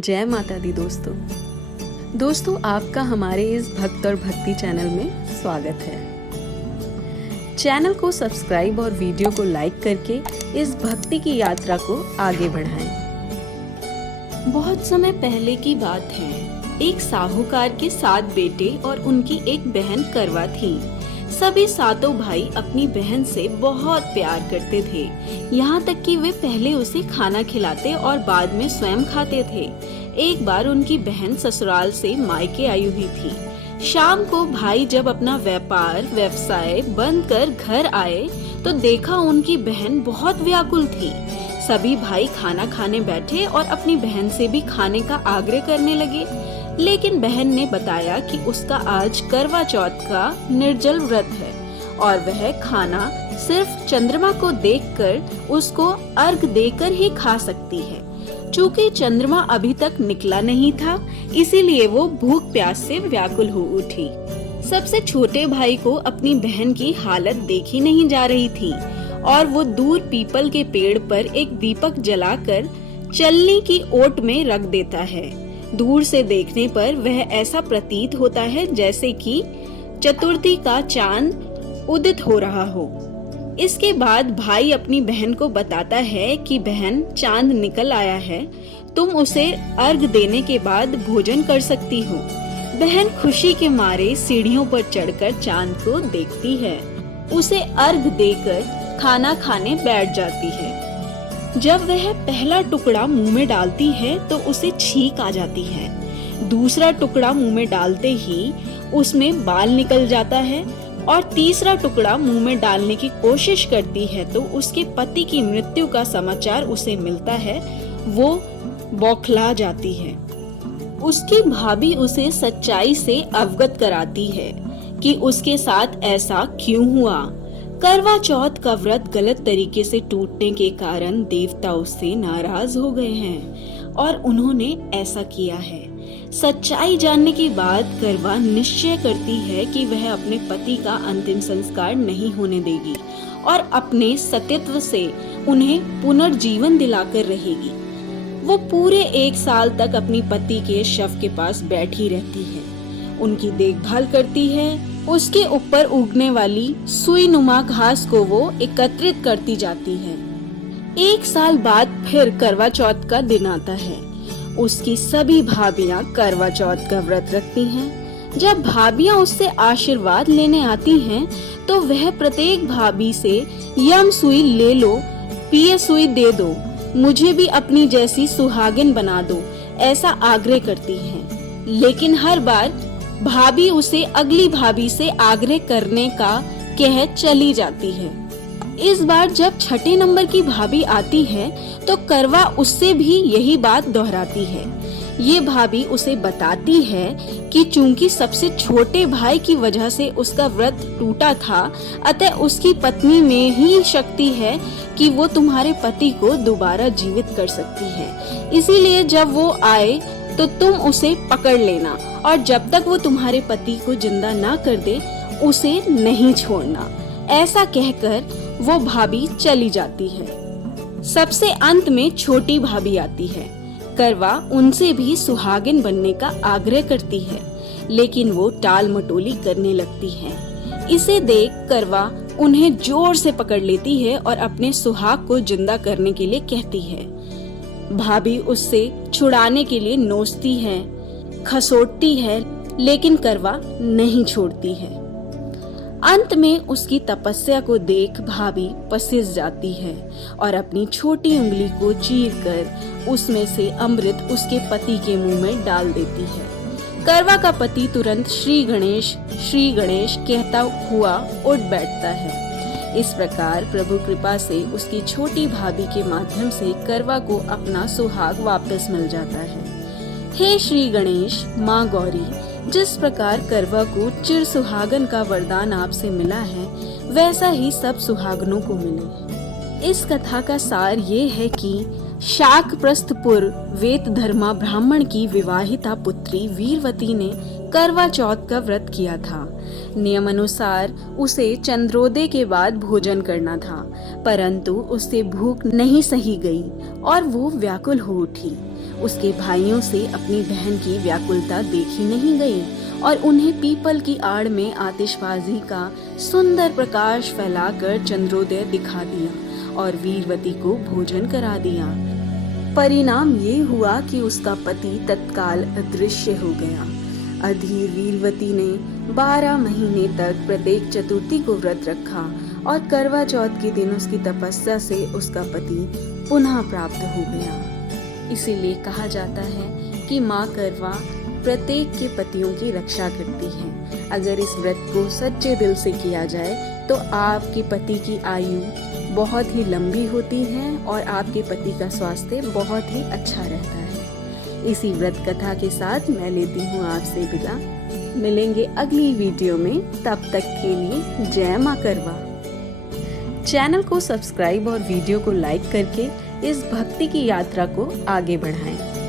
जय माता दी दोस्तों, आपका हमारे इस भक्त और भक्ति चैनल में स्वागत है। चैनल को सब्सक्राइब और वीडियो को लाइक करके इस भक्ति की यात्रा को आगे बढ़ाएं। बहुत समय पहले की बात है। एक साहूकार के 7 बेटे और उनकी एक बहन करवा थी। सभी सातों भाई अपनी बहन से बहुत प्यार करते थे, यहाँ तक कि वे पहले उसे खाना खिलाते और बाद में स्वयं खाते थे। एक बार उनकी बहन ससुराल से मायके आई हुई थी। शाम को भाई जब अपना व्यवसाय बंद कर घर आए तो देखा उनकी बहन बहुत व्याकुल थी। सभी भाई खाना खाने बैठे और अपनी बहन से भी खाने का आग्रह करने लगे, लेकिन बहन ने बताया कि उसका आज करवा चौथ का निर्जल व्रत है और वह खाना सिर्फ चंद्रमा को देखकर उसको अर्घ देकर ही खा सकती है। चूँकि चंद्रमा अभी तक निकला नहीं था, इसीलिए वो भूख प्यास से व्याकुल हो उठी। सबसे छोटे भाई को अपनी बहन की हालत देखी नहीं जा रही थी और वो दूर पीपल के पेड़ पर एक दीपक जलाकर चलनी की ओट में रख देता है। दूर से देखने पर वह ऐसा प्रतीत होता है जैसे कि चतुर्थी का चांद उदित हो रहा हो। इसके बाद भाई अपनी बहन को बताता है कि बहन, चांद निकल आया है, तुम उसे अर्घ देने के बाद भोजन कर सकती हो। बहन खुशी के मारे सीढ़ियों पर चढ़कर चांद को देखती है, उसे अर्घ देकर खाना खाने बैठ जाती है। जब वह पहला टुकड़ा मुंह में डालती है तो उसे छींक आ जाती है। दूसरा टुकड़ा मुंह में डालते ही उसमें बाल निकल जाता है और तीसरा टुकड़ा मुंह में डालने की कोशिश करती है तो उसके पति की मृत्यु का समाचार उसे मिलता है। वो बौखला जाती है। उसकी भाभी उसे सच्चाई से अवगत कराती है कि उसके साथ ऐसा क्यों हुआ। करवा चौथ का व्रत गलत तरीके से टूटने के कारण देवता उससे नाराज हो गए हैं और उन्होंने ऐसा किया है। सच्चाई जानने के बाद करवा निश्चय करती है कि वह अपने पति का अंतिम संस्कार नहीं होने देगी और अपने सतीत्व से उन्हें पुनर्जीवन दिलाकर रहेगी। वो पूरे 1 साल तक अपनी पति के शव के पास बैठी रहती है, उनकी देखभाल करती है। उसके ऊपर उगने वाली सुई नुमा घास को वो एकत्रित करती जाती है। 1 साल बाद फिर करवा चौथ का दिन आता है। उसकी सभी भाभियां करवा चौथ का व्रत रखती हैं। जब भाभियां उससे आशीर्वाद लेने आती हैं, तो वह प्रत्येक भाभी से यम सुई ले लो, पिए सुई दे दो, मुझे भी अपनी जैसी सुहागिन बना दो, ऐसा आग्रह करती हैं। लेकिन हर बार भाभी उसे अगली भाभी से आग्रह करने का कह चली जाती है। इस बार जब 6 नंबर की भाभी आती है तो करवा उससे भी यही बात दोहराती है। ये भाभी उसे बताती है कि चूंकि सबसे छोटे भाई की वजह से उसका व्रत टूटा था, अतः उसकी पत्नी में ही शक्ति है कि वो तुम्हारे पति को दोबारा जीवित कर सकती है। इसीलिए जब वो आए तो तुम उसे पकड़ लेना और जब तक वो तुम्हारे पति को जिंदा ना कर दे उसे नहीं छोड़ना। ऐसा कहकर वो भाभी चली जाती है। सबसे अंत में छोटी भाभी आती है। करवा उनसे भी सुहागिन बनने का आग्रह करती है, लेकिन वो टाल मटोली करने लगती है। इसे देख करवा उन्हें जोर से पकड़ लेती है और अपने सुहाग को जिंदा करने के लिए कहती है। भाभी उससे छुड़ाने के लिए नोचती है, खसोटती है, लेकिन करवा नहीं छोड़ती है। अंत में उसकी तपस्या को देख भाभी पसिस जाती है और अपनी छोटी उंगली को चीरकर उसमें से अमृत उसके पति के मुंह में डाल देती है। करवा का पति तुरंत श्री गणेश कहता हुआ उठ बैठता है। इस प्रकार प्रभु कृपा से उसकी छोटी भाभी के माध्यम से करवा को अपना सुहाग वापस मिल जाता है। हे श्री गणेश, माँ गौरी, जिस प्रकार करवा को चिर सुहागन का वरदान आपसे मिला है, वैसा ही सब सुहागनों को मिले। इस कथा का सार ये है कि शाकप्रस्थपुर वेद धर्मा ब्राह्मण की विवाहिता पुत्री वीरवती ने करवा चौथ का व्रत किया था। नियमानुसार उसे चंद्रोदय के बाद भोजन करना था, परंतु उससे भूख नहीं सही गई और वो व्याकुल हो उठी। उसके भाइयों से अपनी बहन की व्याकुलता देखी नहीं गई और उन्हें पीपल की आड़ में आतिशबाजी का सुंदर प्रकाश फैलाकर चंद्रोदय दिखा दिया और वीरवती को भोजन करा दिया। परिणाम ये हुआ कि उसका पति तत्काल अदृश्य हो गया। अधीर वीरवती ने 12 महीने तक प्रत्येक चतुर्थी को व्रत रखा और करवा चौथ के दिन उसकी तपस्या से उसका पति पुनः प्राप्त हो गया। इसीलिए कहा जाता है कि माँ करवा प्रत्येक के पतियों की रक्षा करती है। अगर इस व्रत को सच्चे दिल से किया जाए तो आपके पति की आयु बहुत ही लंबी होती है और आपके पति का स्वास्थ्य बहुत ही अच्छा रहता है। इसी व्रत कथा के साथ मैं लेती हूँ आपसे विदा। मिलेंगे अगली वीडियो में, तब तक के लिए जय माँ करवा। चैनल को सब्सक्राइब और वीडियो को लाइक करके इस भक्ति की यात्रा को आगे बढ़ाएं।